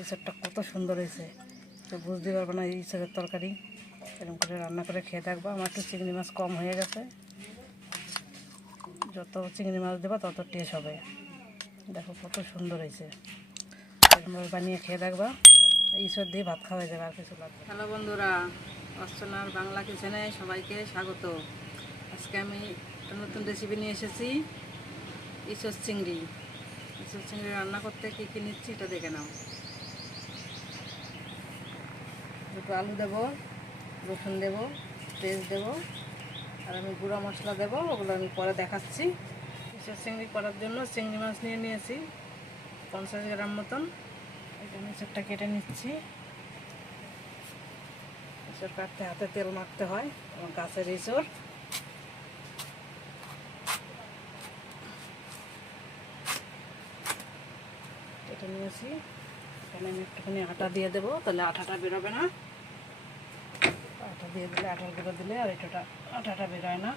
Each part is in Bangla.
ইঁচড়টা কত সুন্দর হয়েছে, তো বুঝতে পারবো না এই ইঁচড়ের তরকারি। এরকম করে রান্না করে খেয়ে থাকবো। আমার একটু চিংড়ি মাছ কম হয়ে গেছে, যত চিংড়ি মাছ দেবো তত টেস্ট হবে। দেখো কত সুন্দর হয়েছে, এরকমভাবে বানিয়ে খেয়ে দেখবা, ইঁচড় দিয়ে ভাত খাওয়া যাবে, আর কিছু লাগবে। হ্যালো বন্ধুরা, অর্চনার বাংলা কিচেনে সবাইকে স্বাগত। আজকে আমি একটা নতুন রেসিপি নিয়ে এসেছি, ইঁচড় চিংড়ি। ইঁচড় চিংড়ি রান্না করতে কী কী নিচ্ছি এটা দেখে নাও। দুটো আলু দেবো, রসুন দেবো, পেঁয়াজ দেবো, আর আমি গুঁড়া মশলা দেবো, ওগুলো আমি পরে দেখাচ্ছি। ইঁচড় চিংড়ি করার জন্য চিংড়ি মাছ নিয়ে নিয়েছি 50 গ্রাম মতন। এটা আমি ইঁচড়টা কেটে নিচ্ছি। ইঁচড় কাটতে হাতে তেল মাখতে হয়, এবং গাছের ইঁচড়। কেটে নিয়েছি। এখানে আমি একটুখানি আটা দিয়ে দেবো, তাহলে আটাটা বেরোবে না। আটা দিয়ে দিলে, আটার গুঁড়ো দিলে আর এটা আটাটা বেরোয় না।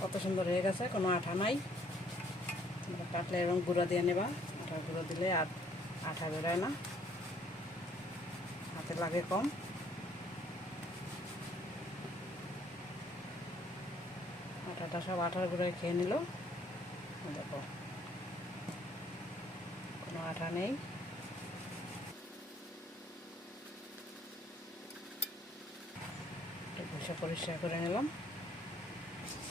কত সুন্দর হয়ে গেছে, কোনো আঠা নাই। কাটলে এরকম গুঁড়ো দিয়ে নেবা, আটার গুঁড়ো দিলে আর আঠা বেরোয় না, হাতে লাগে কম। আটাটা সব আটার গুঁড়োয় খেয়ে নিল। দেখো কোনো আঠা নেই। ঘষে পরিষ্কার করে নিলাম।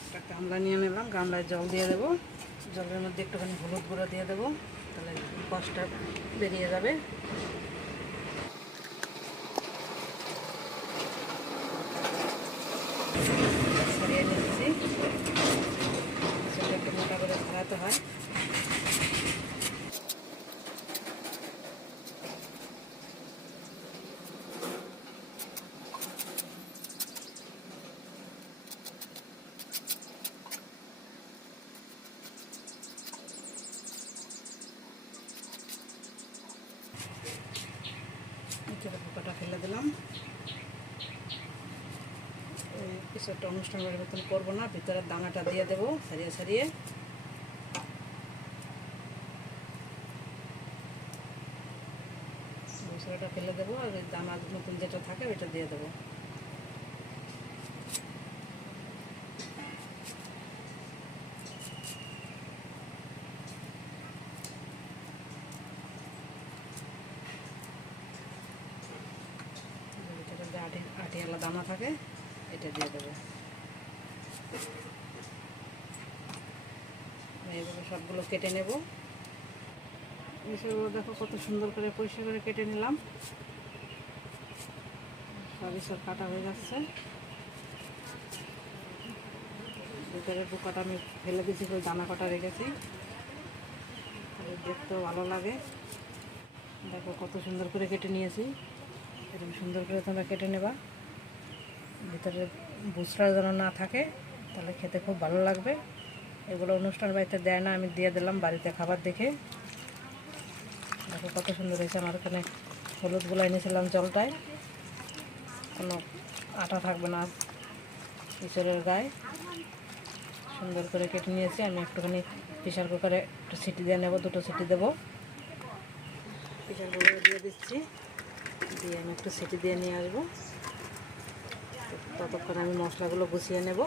একটা গামলা নিয়ে নিলাম, গামলায় জল দিয়ে দেবো। জলের মধ্যে একটুখানি হলুদ গুঁড়ো দিয়ে দেবো, তাহলে কষটা বেরিয়ে যাবে। ছড়িয়ে নিচ্ছি, সেটা একটু মোটা করে ছড়াতে হয়। পোকাটা ফেলে দিলাম। কিছু একটা অনুষ্ঠান বাড়ির মতন করবো না, ভিতরের দানাটা দিয়ে দেবো ছাড়িয়ে ছাড়িয়ে। মশলাটা ফেলে দেবো, আর ওই দানার মতন যেটা থাকে ওইটা দিয়ে দেবো। ভিতরে যে আটিয়ালা দানা থাকে এটা দিয়ে দেবো। এইভাবে সবগুলো কেটে নেব। এসবগুলো দেখো কত সুন্দর করে পরিষ্কার করে কেটে নিলাম। সব এসব কাটা হয়ে যাচ্ছে। ভিতরের পোকাটা আমি ফেলে দিয়েছি, ওই দানা কাটা রেখেছি, দেখতেও ভালো লাগে। দেখো কত সুন্দর করে কেটে নিয়েছি। এরকম সুন্দর করে তোমরা কেটে নেবা, ভিতরে বুসরা যেন না থাকে, তাহলে খেতে খুব ভালো লাগবে। এগুলো অনুষ্ঠান বাড়িতে দেয় না, আমি দিয়ে দিলাম বাড়িতে খাবার দেখে। দেখো কত সুন্দর হয়েছে। আমার ওখানে হলুদ গুলাই নিয়েছিলাম জলটায়, কোনো আটা থাকবে না ইঁচড়ের গায়ে। সুন্দর করে কেটে নিয়েছি। আমি একটুখানি প্রেশার কুকারে একটু সিটি দিয়ে নেব, দুটো সিটি দেবো। প্রেশার কুকারে দিয়ে দিচ্ছি, দিয়ে আমি একটু সিটি দিয়ে নিয়ে আসবো। ততক্ষণ আমি মশলাগুলো গুছিয়ে নেব।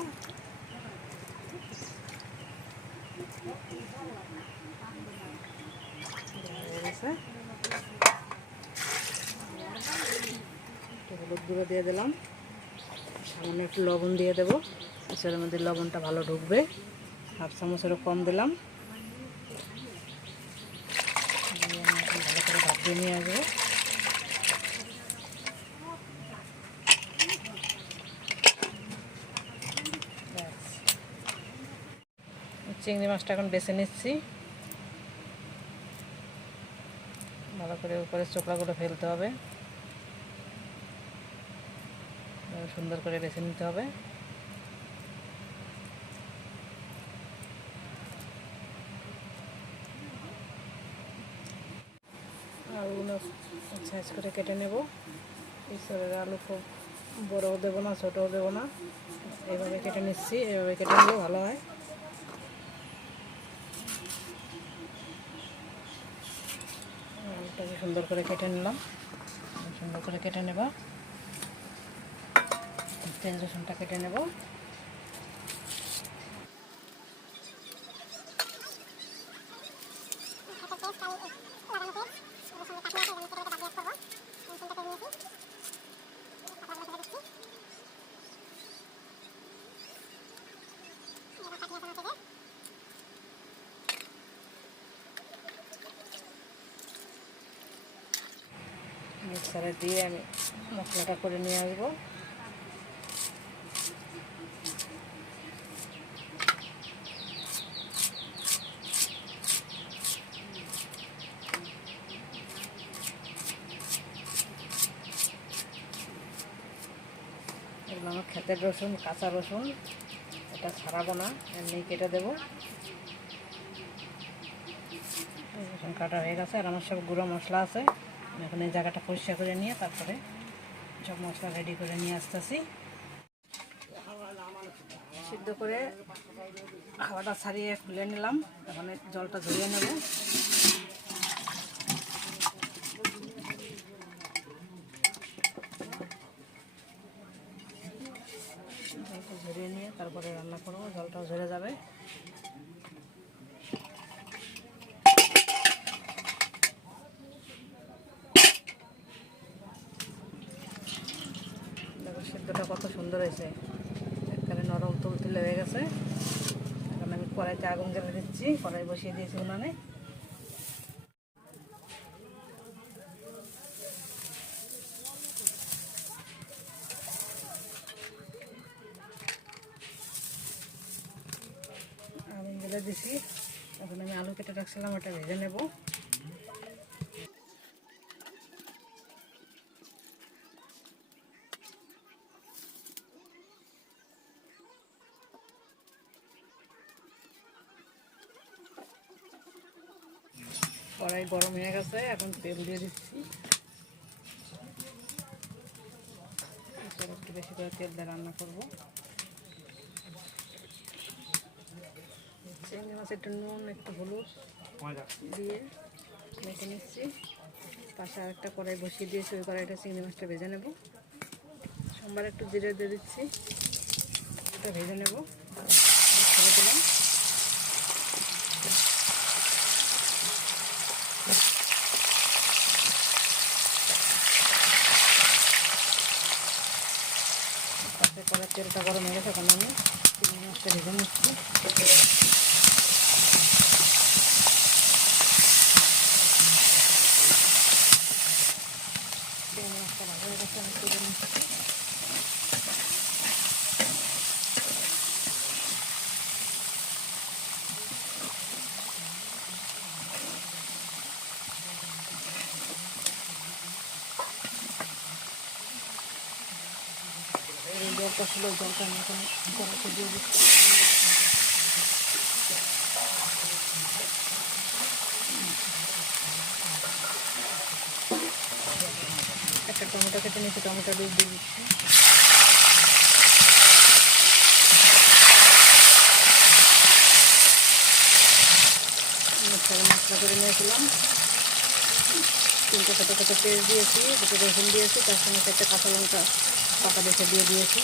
একটু হলুদ গুঁড়ো দিয়ে দিলাম, সামান্য একটু লবণ দিয়ে দেবো, ইঁচড়ের মধ্যে লবণটা ভালো ঢুকবে। হাফ চামচেরও কম দিলাম। ভালো করে ভাত দিয়ে নিয়ে আসবো। চিংড়ি মাছটা এখন বেছে নিচ্ছি। ভালো করে উপরে চোখলাগুলো ফেলতে হবে, সুন্দর করে বেছে নিতে হবে। সাইজ করে কেটে নেব। ঈশ্বরের আলু খুব বড়ও দেবো না, ছোটও দেবো না, এইভাবে কেটে নিচ্ছি। এইভাবে কেটে নিলে ভালো হয়। আলুটাকে সুন্দর করে কেটে নিলাম। সুন্দর করে কেটে নেব। পেঁয়াজ রসুনটা কেটে নেব। মিক্সারে দিয়ে আমি মশলাটা করে নিয়ে আসবো। এগুলো আমার ক্ষেতের রসুন, কাঁচা রসুন, এটা ছাড়াবো না, এমনি কেটে দেবো। রসুন কাটা হয়ে গেছে। আর আমার সব গুঁড়ো মশলা আছে। আমি এখন এই জায়গাটা পরিষ্কার করে নিয়ে তারপরে সব মশলা রেডি করে নিয়ে আসতেছি। সিদ্ধ করে হাওয়াটা ছাড়িয়ে খুলে নিলাম। এখন জলটা ঝরিয়ে নেব। জলটা ঝরিয়ে নিয়ে তারপরে রান্না করবো। জলটাও ঝরে যাবে। দেখো সিদ্ধটা কত সুন্দর হয়েছে, একবারে নরম তুলতুলে হয়ে গেছে। এখন আমি কড়াইতে আগুন জ্বালিয়ে দিচ্ছি। কড়াই বসিয়ে দিয়েছি উনানে। আগুন জ্বালিয়ে দিছি। এখন আমি আলু কেটে রাখছিলাম, ওটা ভেজে নেব। কড়াই গরম হয়ে গেছে, এখন তেল দিয়ে দিচ্ছি। একটু বেশি করে তেল দিয়ে রান্না করব। চিংড়ি মাছ একটু নুন, একটু হলুদ দিয়ে মেখে নিচ্ছি। পাশে আরেকটা কড়াই বসিয়ে দিয়েছি, ওই কড়াইটা চিংড়ি মাছটা ভেজে নেব। সোমবার একটু জিরে দিয়ে দিচ্ছি, এটা ভেজে নেব। ছেড়ে দিলাম। কড়াই তেলটা গরম হয়ে গেছে, এখন আমি চিংড়ি মাছটা ভেজে নিচ্ছি। চিংড়ি মাছটা ভালো হয়ে গেছে, আমি তুলে নিচ্ছি। জলটা ছিল, জলটা আমি এখন কড়াইতে দিয়ে দিচ্ছি। একটা টমেটো কেটে নিয়েছি, টমেটো দিয়ে দিচ্ছি। মশলা করে নিয়েছিলাম। 3টে ছোটো ছোটো পেঁয়াজ দিয়েছি, 2টো রসুন দিয়েছি, তার সঙ্গে 4টে কাঁচা লঙ্কা পাকা দেখে দিয়ে দিয়েছি।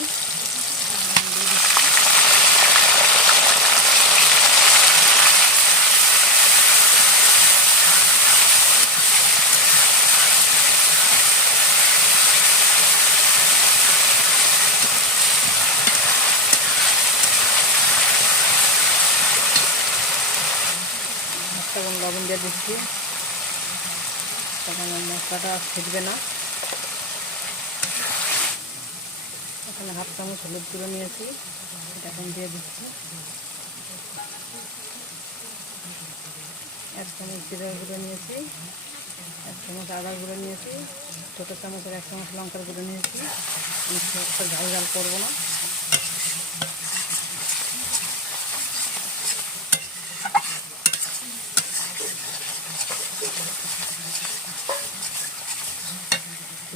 লবণ দিয়ে দিচ্ছি, তখন মশলাটা ফুটবে না। এখানে 1/2 চামচ হলুদ গুঁড়ো নিয়েছি, এটা এখন দিয়ে দিচ্ছি। 1 চামচ জিরার গুঁড়ো নিয়েছি, 1 চামচ আদার গুঁড়ো নিয়েছি, ছোটো চামচের 1 চামচ লঙ্কার গুঁড়ো নিয়েছি। একটা ঝাল ঝাল করবো না।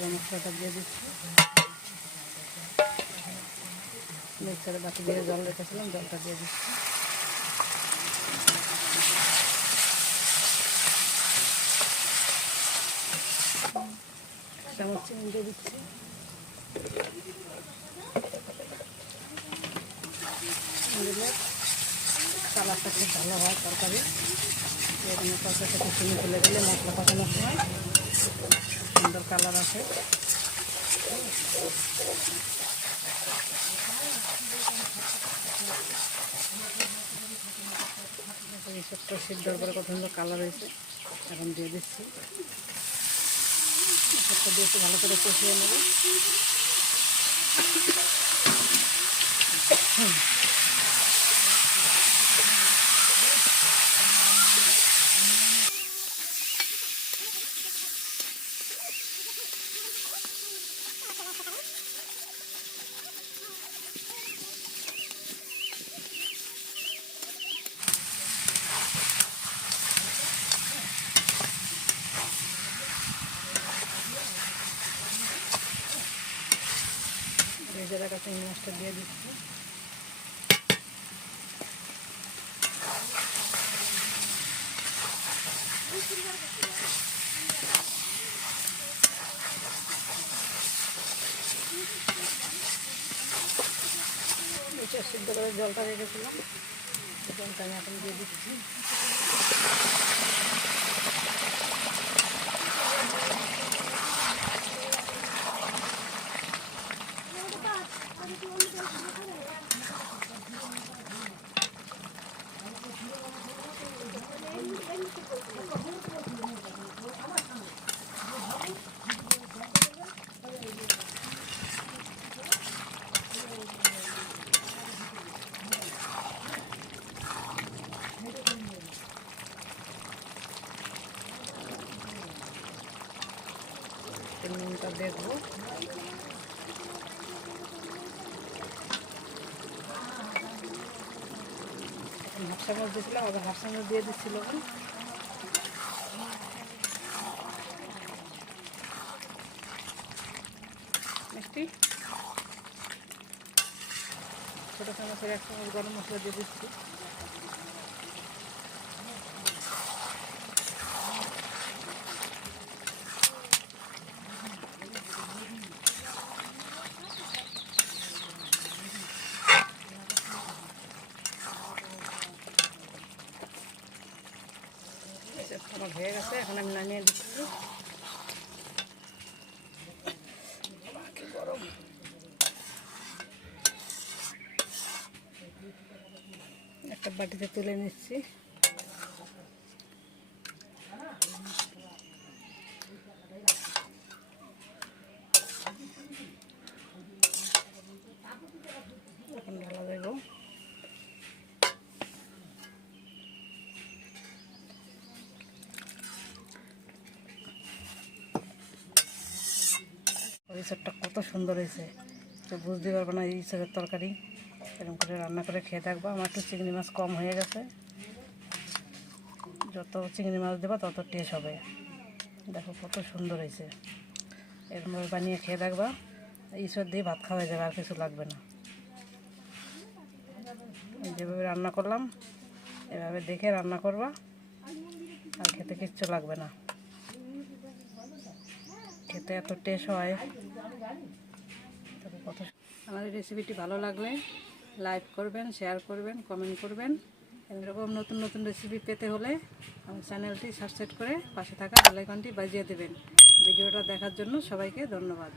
গুঁড়ো মশলাটা দিয়ে দিচ্ছি। মিক্সারে বাটি দিয়ে জল রেখেছিলাম, জলটা দিয়ে দিচ্ছি। চামচ চিনি দিয়ে দিচ্ছি। দিলে কালারটা খুব ভালো হয় তরকারি। এখানে তরকারিটা চিনি ফেলে দিলে মশলা কষানোর সময় সুন্দর কালার আসে। ইসবটা সিদ্ধর পরে কত সুন্দর কালার হয়েছে। এখন দিয়ে দিচ্ছি। ইসবটা দিয়ে একটু ভালো করে কষিয়ে নেব। ভেজে রাখা চিংড়ি মাছটা দিয়ে দিচ্ছি। সিদ্ধ করে জলটা রেখেছিলাম, জলটা আমি এখন দিয়ে দিচ্ছি। নুনটা দেখবো। হাফ চামচ দিয়েছিলাম, আবার হাফ চামচ দিয়ে দিচ্ছিল। মিষ্টি ছোটো চামচের 1 চামচ গরম মশলা দিয়ে দিচ্ছি। আমার হয়ে গেছে, এখন আমি নামিয়ে দিচ্ছি। গরম একটা বাটিতে তুলে নিচ্ছি। এখন ঢালা দেব। ইঁচড়টা কত সুন্দর হয়েছে, তো বুঝতে পারবো না। ইঁচড়ের তরকারি এরকম করে রান্না করে খেয়ে থাকবো। আমার একটু চিংড়ি মাছ কম হয়ে গেছে, যত চিংড়ি মাছ দেবো তত টেস্ট হবে। দেখো কত সুন্দর হয়েছে। এরকমভাবে বানিয়ে খেয়ে থাকবা, ইঁচড় দিয়ে ভাত খাওয়া যাবে, আর কিছু লাগবে না। যেভাবে রান্না করলাম এভাবে দেখে রান্না করবা, আর খেতে কিচ্ছু লাগবে না। খেতে এত টেস্ট হয়। কত আমার এই রেসিপিটি ভালো লাগলে লাইক করবেন, শেয়ার করবেন, কমেন্ট করবেন। এরকম নতুন নতুন রেসিপি পেতে হলে আমার চ্যানেলটি সাবস্ক্রাইব করে পাশে থাকা বেল আইকনটি বাজিয়ে দেবেন। ভিডিওটা দেখার জন্য সবাইকে ধন্যবাদ।